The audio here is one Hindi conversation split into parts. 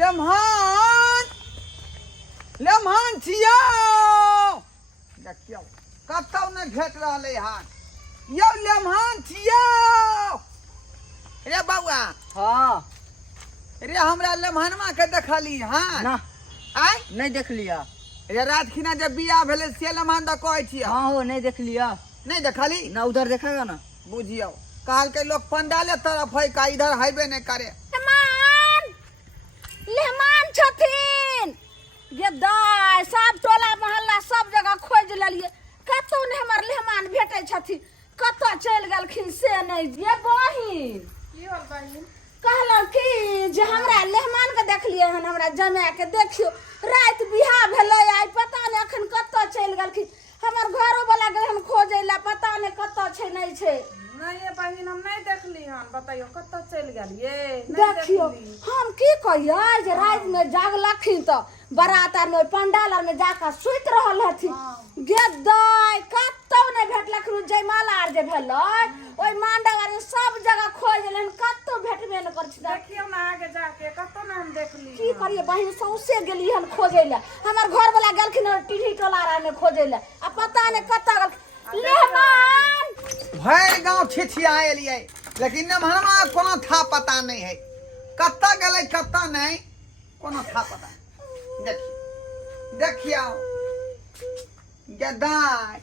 लेमहान लेमहान छियौ देखियौ कतौ ने भेट रहलै हन यौ लेमहान छियौ रे बौआ। हाँ रे हमरा लेमहनमा के देखली हन ना आय नहीं देख लिया। रे रात खिना जब बियाह भेलै से लेमहान द कहै छियै। हाँ हो नहीं देख लिया। नहीं देखली ना उधर देखेगा ना। बुझियौ कहल के लोग पंडाले तरफ है का इधर हाईवे नहीं करे। लेहमान छथिन गेदाय सब टोला मोहल्ला सब जगह खोज लेलिए कतौ ने हमर लेहमान भेटै छथिन कतौ चल गेलखिन से नहीं जे बहिन की होल बहिन कहलौ कि जे हमरा लेहमान के देखलिए हन हमरा जमाय के देखियो रात बियाह भेलै आइ पता नहीं अखन कतौ चल गेलखिन हमर घरो वाला गए हम खोजै ला पता नहीं कतौ छै नहीं छै। नहीं ये बहिन हम नहीं देखली हन बताइयो कत चल गेलिए देखियो हम की कहियो जे रात में जागलखिन तो बारात आर में पंडाल आर में जाकर सुत रहल हथिन गेदाय कतौ नहीं भेटलखिन जयमाला आर जे भेलै ओइ मांडव आर सब जगह खोज लेन कतौ भेटबे न कर छी। देखियो ना आगे जाके कत ना हम देखली की करिए बहिन सौसे गेली हन खोजै ला हमर घर वाला गेलखिन टीढ़ी टोला आर में खोजै ला आ पता नहीं कत गेल लेहमान भर गांव छिछिया एलिए लेकिन लेमहनमा कोनो था पता नहीं है कत्ता गेलै कत्ता नहीं कोनो था पता नहीं। देखियो गेदाय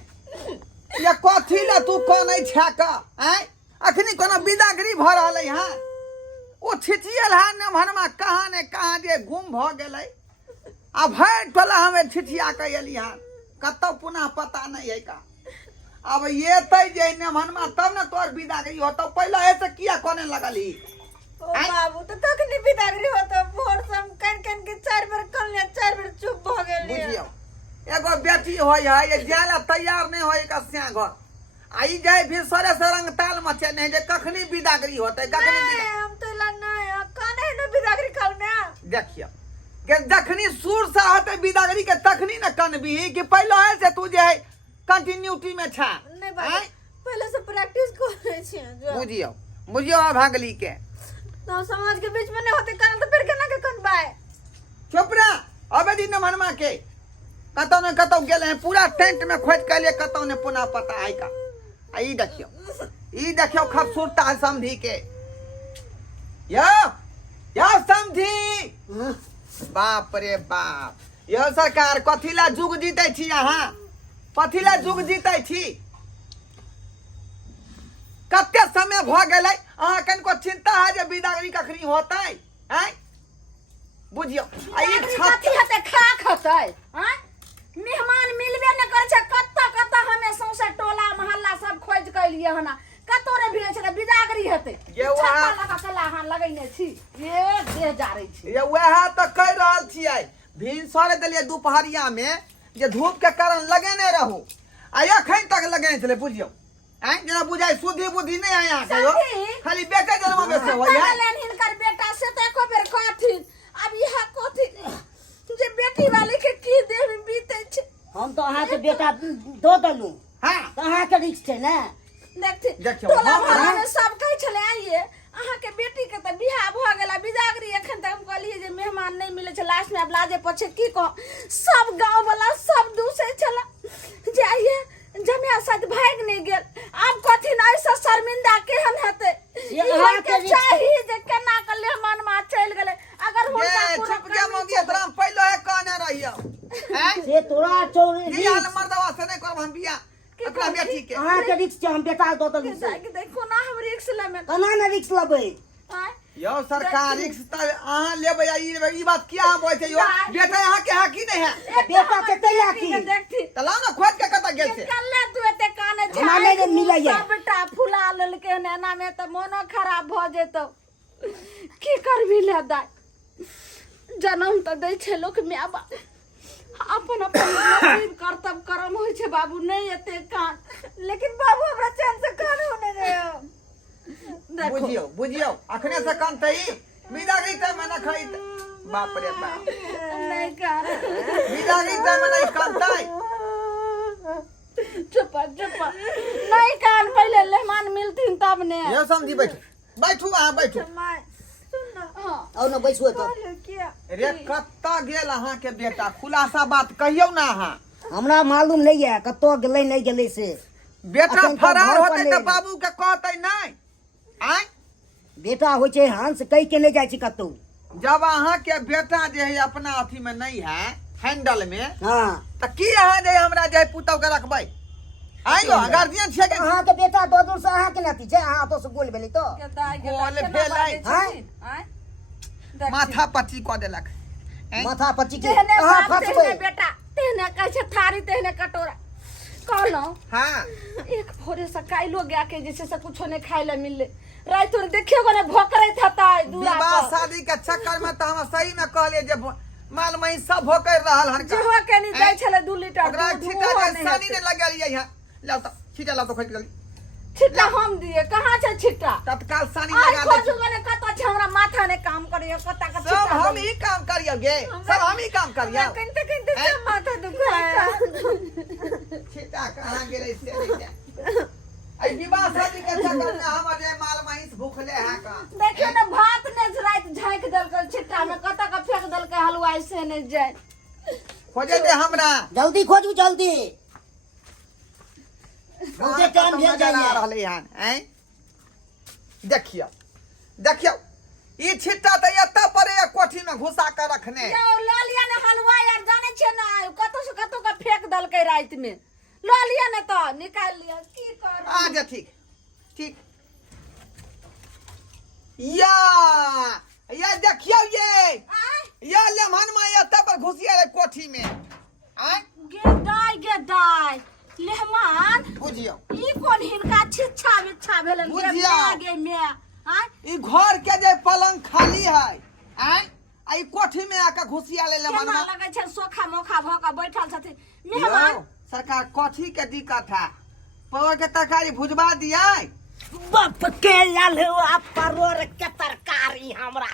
ये कथी ले तू कोनै छाक हैं अखनी कोनो बिदागरी भ रहलै हन ओ छिछियल है लेमहनमा कहां ने कहां जे गुम भ गेलै आ भर टोला हमें छिछिया के एली हन कत्तो पुनः पता नहीं है का। अब ये तय जे लेमहनमा तब न तोर बिदागरी होतो पहले ऐसे किया कोने लगली ओ बाबू तो तखनी बिदागरी होतो भोर से हम कन कन के चार बार कल 4 बार चुप भ गेली। बुझियो एगो बेटी होय है ये जाला तैयार नहीं होय का स्या घर आई जाय फिर सरे से रंग ताल मचे नहीं जे कखनी बिदागरी होते कखनी नहीं हम तो ला नहीं काने न बिदागरी खल में देखियो के जखनी सुर से होते बिदागरी के तखनी न कनबी कि पहले ऐसे तू जे है कंटिन्यूटी में छा नहीं भाई पहले से प्रैक्टिस करे छी जो बुझियो बुझियो भागली के तो समाज के बीच में नहीं होते कान तो फिर केना के कन बाय चुप रह अबे दिन लेमहनमा के कतौ न कतौ गेले हैं पूरा टेंट में खोज के लिए कतौ ने पुनः पता है का। ई देखियो खूबसूरता समधी के यो समधी बाप रे बाप यो सरकार कथिला जुग जीते छी अहाँ कथिला जुग जीते छी कते समय भ गेलै अहाँ कनको चिंता है जे बिदागरी कखनी होतै हैं बुझियो आ ई कथी हते खाक हते हैं मेहमान मिलबे न करे छै कत्ता हमें सौसे टोला मोहल्ला सब खोज के लिए हना कतो रे भिड़े छै बिदागरी हते ये वहाँ लगा कला हां लगैने छी ये देह जारै छी ये वह तो कह रहल छियै भिनसर देलिए दुपहरिया में जे धूप के कारण लगेने रहू आ अखन तक लगेने छले बुझियो हैं जना बुझाई सुधी बुद्धि नहीं आया कहियो खाली बेटे जन्म में से होय है लेन हिनकर बेटा से तो एको बेर कहथिन अब यह कथी जे बेटी वाली के की देह में बीते छै हम तो अहाँ के बेटा दो दलू हां तो अहाँ के रिक्स छै ना। देखथिन टोला मोहल्ला में सब कह छले आइए अहाँ के बेटी के त बियाह भ गेला बिदागरी एखन तक हम कहलिए जे मेहमान नहीं मिले छै लास्ट में अब लाजे पछे की कह सब गांव वाला सब दूसरे छला जे आइए जमिया साथ भाग नहीं गेल अब कथी न ऐसा शर्मिंदा केहन हेते यहाँ के चाहिए जे केना के लेहमान मा चल गेले अगर ये चुप के मोगी तोरा पहले है कहने रहियो हैं से तोरा चोरी ई हाल मर्दवा से नहीं करब हम बियाह अपना बेटी के अहाँ के रिक्स छै हम बेटा दो दलू से कि देखो ना हम रिक्स लेमे कना ना रिक्स लेबै यो सरकार रिक्स त अहाँ लेबै ई बात किया बोल छै यो बेटा अहाँ के है कि नहीं है बेटा के तैया की देखथि तला ना खोज के कत गेल से कल्ले दुएते काने छै हमारे ने मिलैया सबटा फुला लेलके नेना में त मोनो खराब भ जेतौ की करबी ले दाई जन्म त दै छै लोक माय बाप अपन अपन नसीब कर्तव्य कर्म होय छै बाबू नहीं एते कान लेकिन बाबू हमरा चैन से कान होने दे बुझियो बुझियो अखने से कान तई बिदागरी त मना खाई बाप रे बाप नहीं कान बिदागरी त मना कान तई चुप नहीं कान पहले मेहमान मिलथिन तब ने यो समझी बैठू बैठू आ बैठू सुन ना हां और न बैसुए तो कहलू किया रे कत्ता गेल अहाँ के बेटा खुलासा बात कहियो ना अहाँ हमरा मालूम नहीं है कतो गेलै नहीं गेलै से बेटा अखन तो फरार घर पर होते ले तो एलै। बाबू के कहते नहीं आय बेटा होइ छै हंस कहि के नहीं जाइ छी कतौ जब अहाँ के बेटा जे है अपना अथी में नहीं है हैंडल में हाँ तो की अहाँ जे हमरा जे पुतौ के रखबै आइयो गार्जियन छियै के अहाँ के बेटा दो दूर से अहाँ के नाती छै अहाँ तो से गोल भेलै तो के दाई के बोल केना भेलै। बाजै छथिन आय देख माथा पच्ची कऽ देलक माथा पच्ची के तेहने अहाँ बाप फसबै तेहने बेटा तेहने कहै छै थारी तेहने कटोरा कहलहुँ हाँ एक भोरे से काइलो गया के जैसे से कुछो नहीं खाए ला मिलले रात और देखियो कोने भोकरैत हता दूरा विवाह पर शादी के चक्कर में तो हम सही में कहलिए जे माल मही सब भोकर रहल हन जेहो के नहीं दै छले 2 लीटर ओकरा दूध, छिटा ओहो के नहीं सानी हेतै। ने लगल यहाँ लाओ तो छिटा लाओ तो खोज गली छिट्टा हम दिए कहाँ छै छिट्टा तत्काल सानी आई लगा खोजू दे कोने कत छै हमरा माथा ने काम करैया कता का सब छिट्टा हम हम ही काम करियो गे सब हम ही काम करियो कनते कनते सब माथा दुखाया छिटा कहाँ गेले से नहीं जा आई विवाह शादी के चक्कर में हम जे माल महिष भूखले हैं का देखियो ना भात ने रात झाँक देलकै छिट्टा में कता का फेंक देलकै हलवाई से नहीं जाय खोजे दे हमरा जल्दी खोजू जल्दी बहुते टाइम भेल नजर आ जाइए रहले हन हैं देखियो देखियो ई छिट्टा तो एता पर एक कोठी में घुसा के रखने यो लालिया ने हलवाई यार जाने छै ना कतो से कतो का फेंक देलकै रात में लालिया ने तो निकाल लिया की कर आ जा ठीक ठीक या ये देखियो ये लेमन में एता पर घुसिया रे कोठी में आय गे दाई लेहमान बुझियो ई कोन हिनका छिच्छा बिच्छा भेलन गे बुझिया। गे मैं आय ई घर के जे पलंग खाली है आय आई कोठी में आके घुसिया ले लेमन केना में लगे छै सोखा मोखा भ के बैठल छथिन मेहमान यो, सरकार कथी के दिक्कत है पवर के तरकारी भुजवा दिया बाप के ललुआ परोर के तरकारी हमरा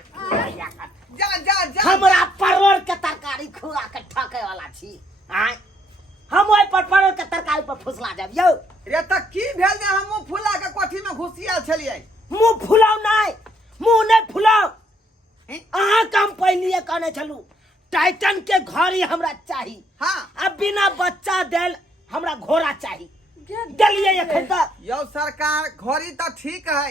जा जा जा हमरा परोर के तरकारी खुआ के ठके वाला छी आय हम ओइ पर परोर के तरकारी पर फुसला जाब यौ रे त की भेल जे हमहू फुला के कोठी में घुसिया छलिए मुंह फुलाउ नहीं मुंह नहीं फुलाउ हैं? अहाँ काम पहलिए कहने छलू टाइटन के घर ही हमरा चाहिए हाँ अब बिना बच्चा देल हमरा घोड़ा चाहिए गे दलिए एखन तक यो सरकार घोड़ी तो ठीक है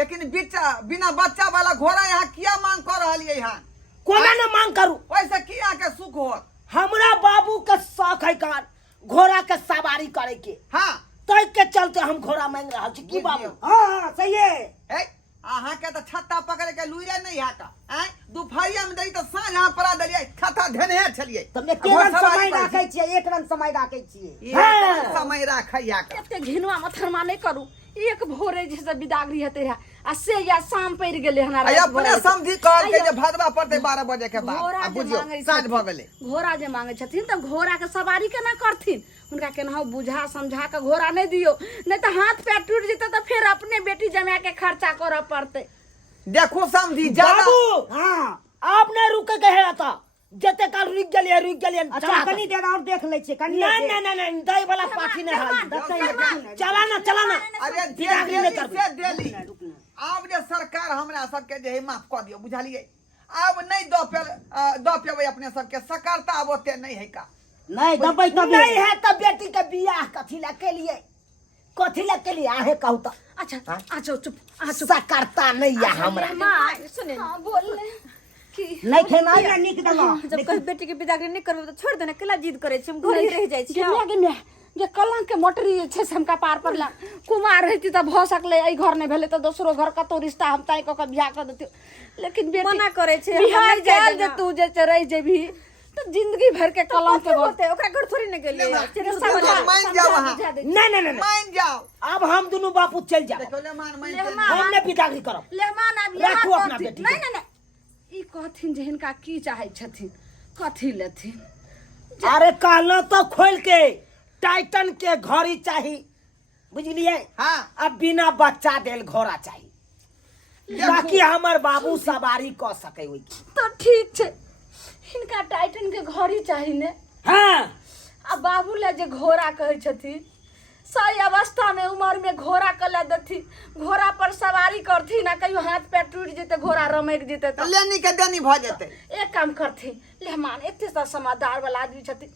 लेकिन बिना बच्चा वाला घोड़ा यहाँ किया मांग कर रही यहाँ कोना न मांग करू वैसे किया के सुख हो हमरा बाबू के शौक है कान घोड़ा के सवारी करे के हाँ तै के चलते हम घोड़ा मांग रहा छी की बाबू बुझियौ। हां सही है है अहाँ के तो छत्ता पकड़ के लुइरे नहीं हाता हैं दोपहरिया में दई तो साँझ यहाँ परा दलिए छत्ता धेने छलिए तमे केवल समय राखै छियै एक रंग समय राखै छियै हाँ समय राखै या का एते घिनुआ मथरमा नहीं करू एक भोरे जैसे बिदागरी हेते है आ से या शाम पड़ गेले हमरा आई अपने समझी कहल के जे भदवा पड़ते 12 बजे के बाद घोड़ा आ जे बुझियो मांगै साँझ छथिन, भ गेले घोड़ा जे मांगे छथिन तो घोड़ा के सवारी केना करथिन उनका केनाहो बुझा समझा के घोड़ा नहीं दियो नहीं तो हाथ पैर टूट जेते तो फिर अपने बेटी जमा के खर्चा करऽ पड़ते देखो समझी ज्यादा बाबू हां आप नहीं रुके के है आता जते काल रुक गेलिए अच्छा कनी देर और देख ले छी कनी नहीं दई वाला पाठी नहीं है चला ना अरे बिदागरी नहीं करबे से डेली आब जे सरकार हमरा सबके जे है माफ क दियो बुझलिए अब नहीं दो पेबै अपने सबके सकारता अब ओते नहीं है का नहीं दबै तब नहीं है तब बेटी के बियाह कथी ला के लिए आहे कहू तो अच्छा आ जाओ चुप आ चुप सकारता नहीं है हमरा मां सुने हां बोल ले कि नहीं खेनाई या निक दलो जब कहीं बेटी के बिदागरी नहीं करबे तो छोड़ देना केला जिद करे छी हम घर ही रह जाय छी लागे में जे कलंक के मोटरी छै से हमका पार पड़ला कुमार रहती त भ सकले एई घर ने भेले त दोसरो घर कतो रिश्ता हम ताई क बियाह कर देती लेकिन बेटी मना करे छै हम बिहार नहीं जाय जे तू जे रह जेभी तो जिंदगी भर के कलंक के होते ओकरा घर थोड़ी न गेलिए मान जाओ वहाँ नहीं मान जाओ अब हम दोनों बापू चल जाओ देखो ले मान लेहमान। हमने बिदागरी करब लेहमान अब राखू यहाँ अपना कथी बेटी नहीं नहीं नहीं ई कहथिन जे हिनका की चाहै छथिन कथी लेथिन अरे कहलो तो खोल के टाइटन के घड़ी चाहिए बुझलिए हाँ अब बिना बच्चा देल घोड़ा चाहिए ताकि हमर बाबू सवारी क सके ओइ तो ठीक छै हिनका टाइटन के घड़ी चाही ने हां आ बाबू ले जे घोड़ा कहै छथिन सही अवस्था में उम्र में घोड़ा कला देती, घोड़ा पर सवारी करती ना, कहीं हाथ पैर टूट जेते, घोड़ा रमक जेते तो लेनी के देनी भ जेते। एक काम करती लेहमान एते सा समझदार वाला आदमी छथि,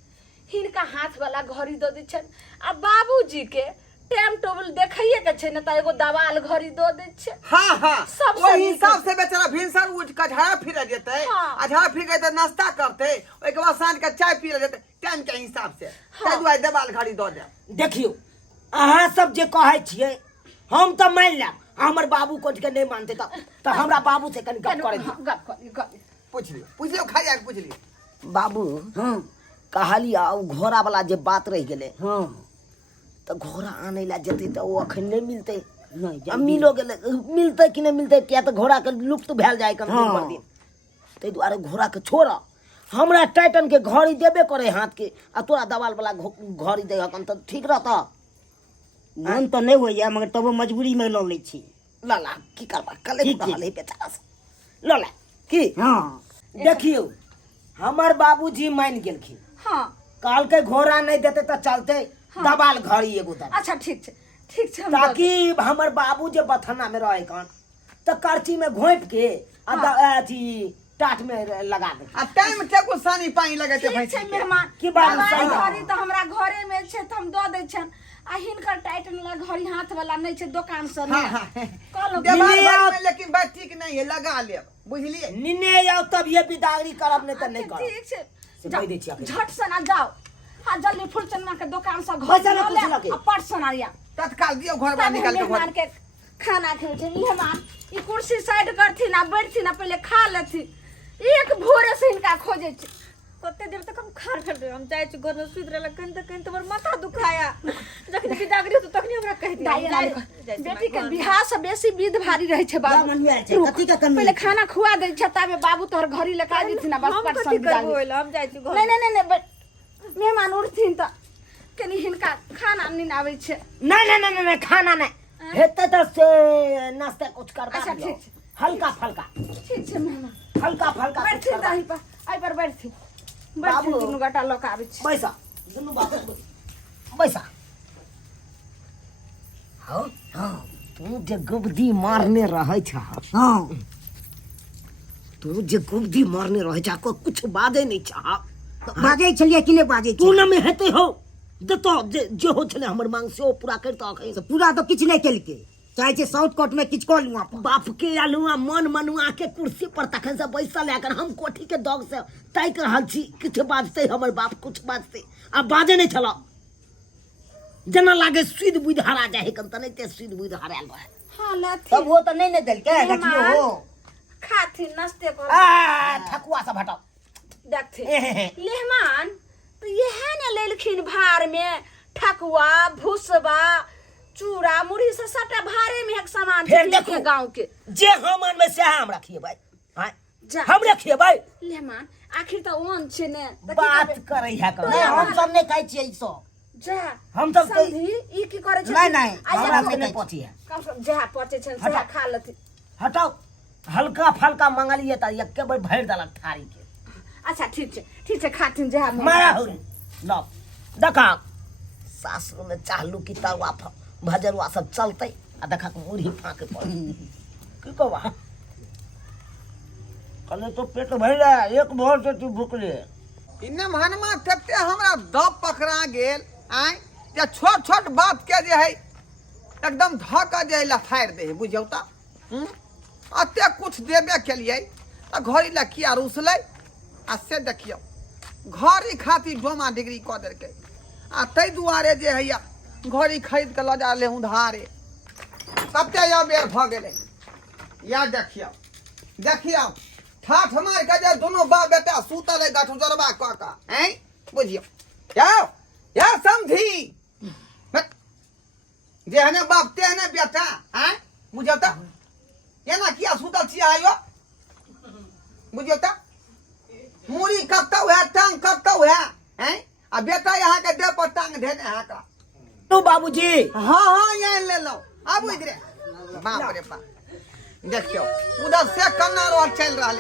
हिनका हाथ वाला घड़ी दो दै छन आ बाबूजी के टाइम टेबल देखइए के छै न त एगो दवाल घड़ी दो दै छै। हाँ हाँ सबसे वही नीक। हिसाब से बेचारा भिनसर उठ के झाड़ा फिर जेते, हाँ। झाड़ा फिर के नाश्ता करते, ओइ के बाद साँझ के चाय पी ले जेते टाइम के हिसाब से। हाँ। तै दुआरे देवाल घड़ी दो दे। देखियो अहाँ सब जे कहै छियै हम तो मान लेब, हमर बाबू कोट के नहीं मानते तो हमरा बाबू से कनी गप करे दियो। गप कर पूछ लियो खाली आके पूछ लियो। बाबू हाँ कहली आ घोड़ा वाला जे बात रह गेले हाँ तो घोड़ा आने ला जेते तो वो अखन नहीं मिलते। नहीं अब मिलो गेले मिलते कि नहीं मिलते, क्या तो घोड़ा के लुप्त भेल जाए कम दिन पर दिन। ते दुआरे घोड़ा के छोड़ा, हमरा टाइटन के घड़ी देबे करे हाथ के, आ तोरा दवाल वाला घड़ी दे हकन तो ठीक रहता। मन तो नहीं होइए मगर तब मजबूरी में लऽ लै छी। लाला की करबा कले ठीक छै। रहले बेचारा से लला की हाँ देखियो हमर बाबूजी मान गेलखिन, हाँ काल के घोड़ा नहीं देते तो चलते दबाल घड़ी एगो दबा, अच्छा ठीक छै हम दऽ ताकि हमर बाबू जे बथना में रहे कन तो करची में घोंप के आ अथी टाट में लगा दे। आ टाइम टेबुल सानी पानी लगेते ठीक भैंसी छै के। मेहमान की बात दवाई सही है। घड़ी तो हमरा घरे में छै त हम दऽ दै छन, आ हिनकर टाइटन वाला घड़ी हाथ वाला नहीं छै दुकान से हाँ ने हाँ कहलो देवाल दिल्ली घड़ी आओ। में लेकिन बात ठीक नहीं है, लगा ले बुझलिए। निन्ने जाओ तब ये बिदागरी करब नहीं तो नहीं अच्छा, करब। ठीक छै से कहि दै छी आके। झट से ना जाओ, हाँ जल्दी फुलचंदना के दुकान से घर पैसा ना लऽ ले कुछ लगे। आ पर्सन आया तत्काल दियो घर बाहर निकाल के मेहमान घर। के खाना खेबै छै। मेहमान ई कुर्सी साइड करथिन आ बैठथिन आ पहले खा लेथिन, एक भोरे से हिनका खोजे छै। कते देर तक हम खार कर दे, हम जाय छी घर में सुत रहला कन तोर माथा दुखाया, जखन बिदागरी होत तखनी हमरा कह दिया दाई बेटी के बियाह से बेसी विध भारी रहे छै बाबू। मन में आए छै, कथी के कमी पहले छै? खाना खुआ दै छै ताबे बाबू तोहर घड़ी लगा देथिन आ बस हम पर्सन कथी बिदा करबो ओइला, हम जाय छी घर नहीं नहीं नहीं मेहमान उठथिन त कनी हिनका खाना नीन आबै छै। नहीं खाना नहीं हेते तो से नाश्ता कुछ करबा अच्छा, दियो। ठीक छै। हल्का फल्का ठीक छै मेहमान हल्का फल्का कुछ बैठथिन करबा। दाही पर आई पर बैठथिन बाबू। दुनू गोटा लऽ के आबै छै। पैसा दुनू बात पैसा हाँ हाँ तू जे गुबदी मारने रहे छ, हाँ तू जे गुबदी मारने रहे छ को कुछ बाजे नहीं छ। बाजै छलियै कि नहीं बाजै तू छी? न में हेते हो देतो जे हो छले हमर मांग से ओ पूरा करतो अखै से। पूरा तो किछु नहीं केलकै, चाहे छै साउथ कोर्ट में किछु कऽ लूँ अपन। बाप के अलुआ मन मनुआ के कुर्सी पर तखन से बैसल लेकर हम कोठी के दौग से ताक रहल छी, किछ बाजते हमर बाप कुछ बाजते अब बाजे नहीं छला। जना लागे सुध बुध हरा जाए कन तने ते सुध बुध हराल रहे। हाँ लेथिन तब वो तो नहीं देलकै, देखियो मेहमान हो खाथिन नाश्ते कर आ ठकुआ सब हटाओ। देखथिन मेहमान तो यह ने लेलखिन भार में ठकुआ भुसबा चूड़ा मुढ़ी से सटा भारे में एक सामान फिर के देखो। गांव के जे हमन में से हम रखिए भाई, हां जा हम रखिए भाई। लेहमान आखिर तो ओन छै ने त की बात करबै? करे है कर नहीं हम सब नहीं खाइ छियै ई सब। जा हम सब कोई- समझी ई की करे छै? नहीं, नहीं, ऐसा हमरा कम- से नहीं पहुंची है। कम से कम जहा पहुंचे छै से हटा। खा लेथिन। हटाओ हल्का फल्का मंगलिए त एके बार भर देलक थारी के अच्छा ठीक छै खाथिन जहा मारा हो लो देखा सासु में चाहलू की तरुआ भजरुआ सब चलते आ देखा के मुरही फाके पड़ की कहबा कले तो पेट भर जाए एक भोर से तू भूखले। इन्ने महनमा तते हमरा दब पकड़ा गेल आय जे छोट छोट बात के जे है एकदम धक जे लफाड़ दे बुझौ त अते कुछ देबे के लिए त घड़ी ला किया रुसले आ से देखियो घड़ी खातिर डोमा डिग्री क देलकै आ तै दुआरे जे हैया घड़ी खरीद के ल जा ले उधारे सबते या बेर भ गेलै। या देखियो ठाठ मार के जे दोनों बाप बेटा सुतल है गाठू जरबा क का हैं बुझियो या समझी जेहने बाप तेहने बेटा हैं बुझियो त केना किया सुतल छी आयो बुझियो त मुड़ी कतौ है टांग कतौ है हैं आ बेटा यहाँ के देह पर टांग धेने है का। तो बाबूजी हाँ यहाँ ले लो आबू इधरे बाप रे बाप देखियो उधर से कन्ना रोड चल रहा है।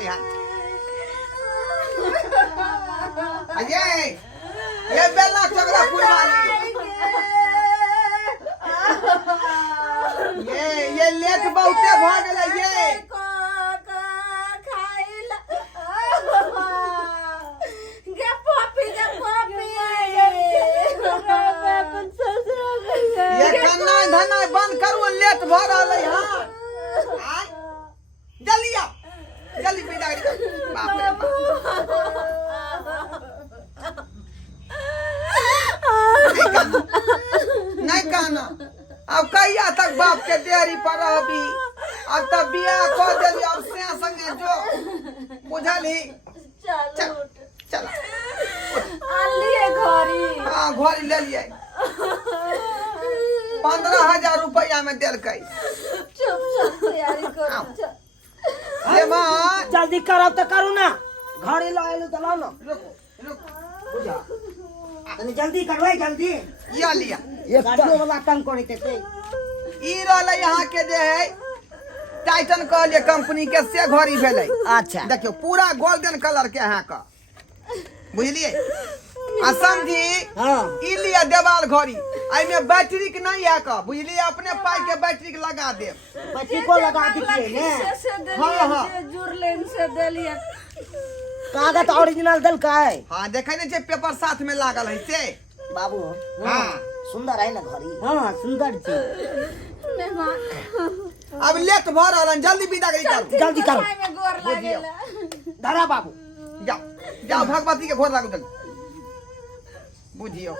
ये बेला चगड़ा फुलवाली लेट बहुते भ गेलै ये गे पापी ये कन्ना धना बंद करू लेट भ रहलै हां आय जल्दी आ जल्दी बिदागरी कर बाप रे बाप नहीं कहना अब कहिया तक बाप के देहरी पर रहबी अब तब बियाह कर देली अब से संगे जो बुझली चल चल आलिए घरी हां घोड़ी ले लिए 15,000 रुपया में देलकै चुप तैयारी करो ये मां जल्दी करब तो करू ना घड़ी लाएलु तो लाओ ना रुको बुझा तनी जल्दी करबै जल्दी या लिया एक गाड़ियों वाला काम करते थे ई रहले यहाँ के जे है टाइटन कहलिए कंपनी के से घड़ी भेलै अच्छा देखियो पूरा गोल्डन कलर के है का बुझलिए आ समझी हां ई लिया देवाल घड़ी आई में बैटरी के नहीं है का बुझलिए अपने पाई के बैटरी के लगा दे बच्ची को लगा दीजिए ने हाँ, हाँ। जुरलेन से देलिए कागज ओरिजिनल दल का है हां देखे ने जे पेपर साथ में लागल है से बाबू हां सुंदर है ना घड़ी हां सुंदर छी मेहमान अब लेट भ रहलन जल्दी बिदागरी कर जल्दी करो में गोर लागेला धरा बाबू जाओ जाओ भगवती के घोर लागू जल्दी बुझियो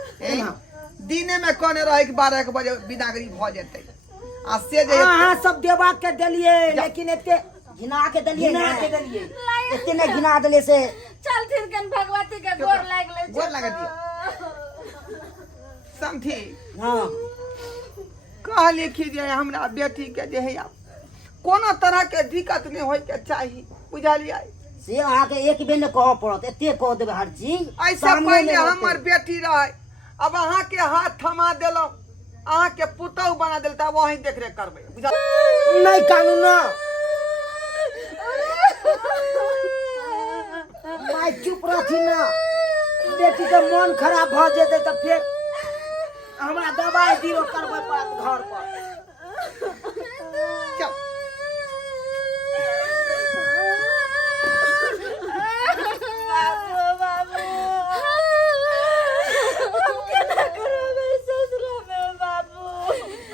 दिने में कोने रहे कि 12 बजे बिदागरी भ जेतै आ से जे हां सब देवा के देलिए लेकिन एते घिना के देलिए एते ने घिना देले से चल फिर कन भगवती के गोर लागले गोर लगा दियो समझी हां कहले कि जे हमरा बेटी के जे है कोनो तरह के दिक्कत नहीं होय के चाहिए बुझलिए से आके एक बेर ने कह पड़त एते कह देबे हर चीज ऐसा पहले हमर बेटी रहे अब अहाँ के हाथ थमा देलो अहाँ के पुतौ बना देल त वही देख रेख करबे बुझल नहीं कानून ना माय चुप रहती ना बेटी के मन खराब भ जेते त फिर हमरा दवाई दियो करबे पड़त घर पर चल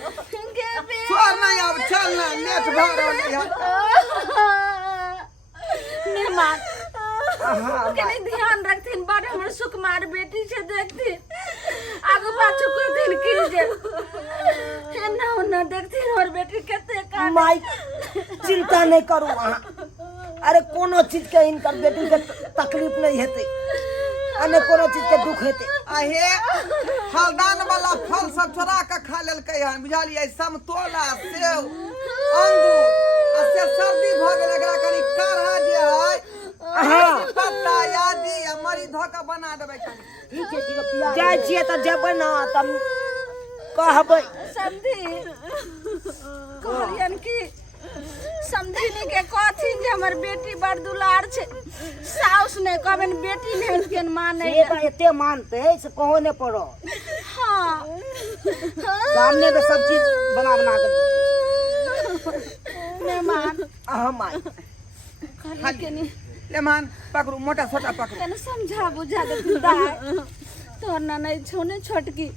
छोड़ नहीं अब चल ना लेट भ रहलै है मेहमान कनी ध्यान रखथिन बड़ हमर सुकुमार बेटी से देखथिन आगू पाछू कोई दिन की जे ना ना देखथिन और बेटी कते का माई चिंता नहीं करू अहाँ अरे कोनो चीज के इनकर बेटी के तकलीफ नहीं हेते अने कोनो चीज के दुख हेते आहे हलदान वाला फल सब चोरा के खा लेलकै हन बुझलिए समतोला सेव अंगूर आ से सर्दी भ गेल एकरा कनी काढ़ा जे है पत्ता आदि आ मरी धो के बना देबै कनी ठीक है जाय छिए त जेबै ना तब कहबै समझी कहलियन की समझिनी के कथिन जे हमर बेटी बड़ दुलार छे साउस ने कहबन बेटी ने केन माने से त एते मानते से कहो ने पड़ो हां सामने पे सब चीज बना बना के मेहमान अहाँ माई कहली के नहीं लेमान पकड़ू मोटा छोटा पकड़ू तने समझा बुझा दे दाई तोर ननद छोने छोटकी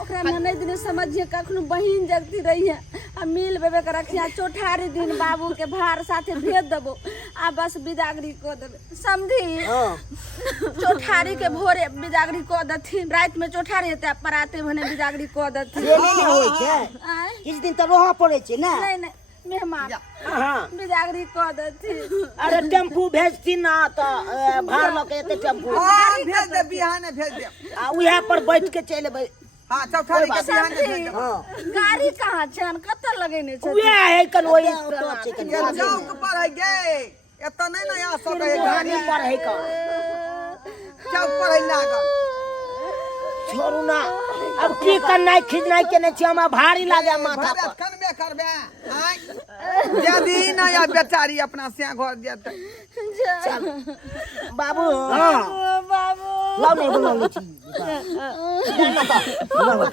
ओकरा ननद ने समझिए कखनो बहिन जगती रही है आ मिल बेबे के रखिया चौठारी दिन बाबू के भार साथे भेज देबो आ बस बिदागरी को देबे समझी हां चौठारी के भोरे बिदागरी को दथिन रात में चौठारी हेते पराते भने बिदागरी को दथिन से नहीं होय छै आय किछ दिन त रह पड़े छै ना नहीं नहीं मेहमान हां बिदागरी को दथिन अरे टेम्पू भेजती ना त भार ल के एते टेम्पू हां भेज दे बिहाने भेज दे आ उहे पर बैठ के चलबै हां चौठारी के बिहाने भेज दे हां गाड़ी कहाँ छन कत लगेने छ उहे है कन ओही तो छै कन ये चौक पर है गे एत नहीं ना आ सके है गाड़ी गाड़ी पर है का चौक पर है लागल छोड़ू ना अब की करनाई खिजनाई केने छी हमरा भारी लागे माथा पर कनबे करबे आय यदि ना या बेचारी अपना से घर जेतै चल बाबू बाबू लाओ नहीं बोलो छी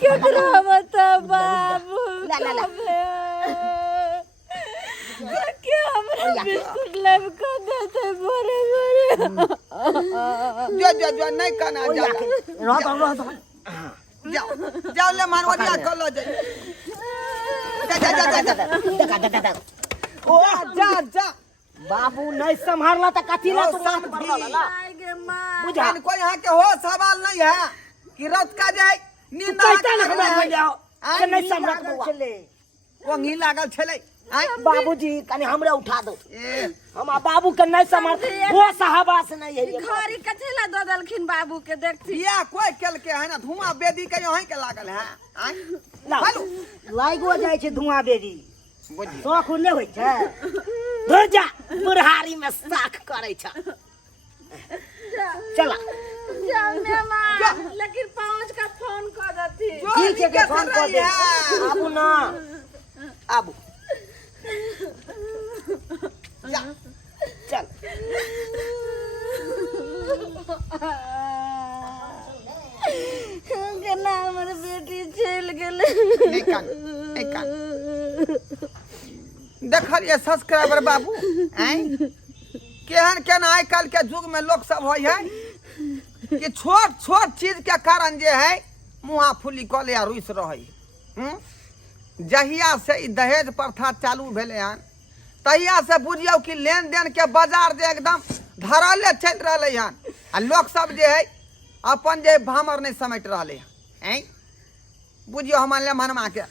केकरा बता बाबू ला ला ला क्या हमरा बिस्कुट लब कर देते बड़े बड़े जो नहीं कहना जा रह दो जाओ जाओ ले मानवरिया कर लो जा ओ जा जा बाबू नहीं संभालना तो कथी ला तू मान पर ला आगे माँ बुझा कोई यहाँ के हो सवाल नहीं है कि रात का जाए नींद कैसा न हमरा हो जाओ आय, से नहीं नींद संभाल लागल बुआ छले वो नी लागल छले आय बाबूजी कने हमरा उठा दो ए हम बाबू के नहीं संभाल वो साहबास नहीं है घरी कथेला दो दलखिन बाबू के देखती बिया कोई केल के है ना धुआं बेदी के यहीं के लागल है आय हेलो लागो जाइ छै धुआं बेरी बुझी शौक नहीं होय छै धर जा बुढ़ारी में साख करे छ चला जाने माँ लेकिन पहुँच का फोन कर देती ठीक है के फोन कर दे आबू ना आबू जा चल केना हमर बेटी चल गेल नहीं कान देखलिए सब्सक्राइबर बाबू आय केहन केहन आइ काल के युग में लोग सब होय है कि छोट छोट चीज के कारण जे है मुँहा फुली कले आ रुस रहे जहिया से ई दहेज प्रथा चालू भेले हन तहिया से बुझियो कि लेन देन के बाजार जे एकदम धरले चल रहे हन आ लोग सब जे है अपन जे भामर नहीं समेट रहे हैं बुझियो हमारे मनमा के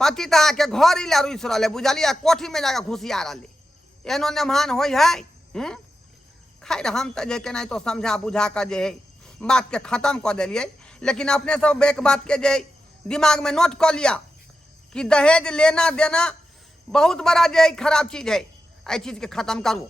पति तहा के घर ही ला रुस रहे बुझलिए कोठी में जाकर घुसिया रहे एनो नेमान हो है खैर हम तो जे के नहीं तो समझा बुझा कर जे बात के खत्म कर दिलिए लेकिन अपने सब एक बात के जे दिमाग में नोट कर लिया कि दहेज लेना देना बहुत बड़ा जे खराब चीज है, ऐ चीज के खत्म करू।